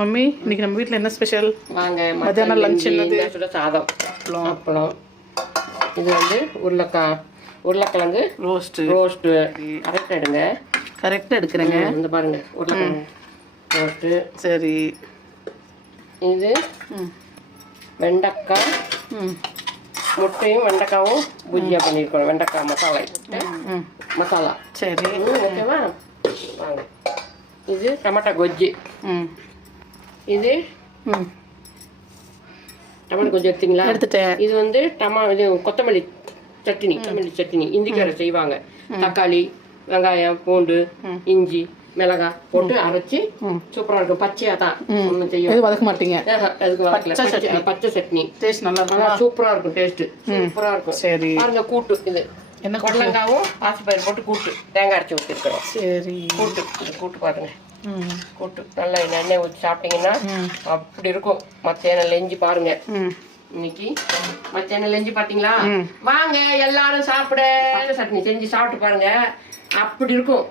Mummy இன்னைக்கு நம்ம வீட்டில் என்ன ஸ்பெஷல்? வாங்க மத்தியானம் லஞ்ச் என்னது? சாதம் அப்பளம். இது வந்து உருளைக்கிழங்கு ரோஸ்ட்டு. கரெக்டாக எடுங்க. கரெக்டாக எடுக்கிறேங்க. இந்த பாருங்க உருளைக்கிழங்கு ரோஸ்ட்டு. சரி. இது வெண்டைக்காய் முட்டையும் வெண்டைக்காவும் பூஜியா பண்ணியிருக்கோம். வெண்டைக்காய் மசாலா. சரி, ஓகேவா? வாங்க. இது டமாட்டா கொஜ்ஜி. இது டமாட்டா கொஜ்ஜி எடுத்தீங்களா? எடுத்துட்டேன். இது வந்து இது கொத்தமல்லி சட்னி இந்திக்கார செய்வாங்க. தக்காளி, வெங்காயம், பூண்டு, இஞ்சி, மிளகாய் போட்டு அரைச்சி சூப்பரா இருக்கும். பச்சையா தான் ஒன்றும் செய்யும். வதக்க மாட்டீங்க? அதுக்கு வதக்கல. பச்சை சட்னி டேஸ்ட் நல்லா இருக்கும். சூப்பரா இருக்கும். டேஸ்ட் சூப்பரா இருக்கும். சரி, பாருங்க. கூட்டு இது என்ன? கடலங்காவும் பாசிப்பயிறு போட்டு கூட்டு தேங்காய் அரைச்சி ஊற்றிருக்கிறோம். சரி, கூட்டு பாருங்க. கூட்டு நல்லா எண்ணெய் ஊற்றி சாப்பிட்டீங்கன்னா அப்படி இருக்கும். மத்தியானம் லெஞ்சு பாருங்க. இன்னைக்கு மத்தியானம் லெஞ்சு பாத்தீங்களா? வாங்க எல்லாரும் சாப்பிட. சட்னி செஞ்சு சாப்பிட்டு பாருங்க. அப்படி இருக்கும்.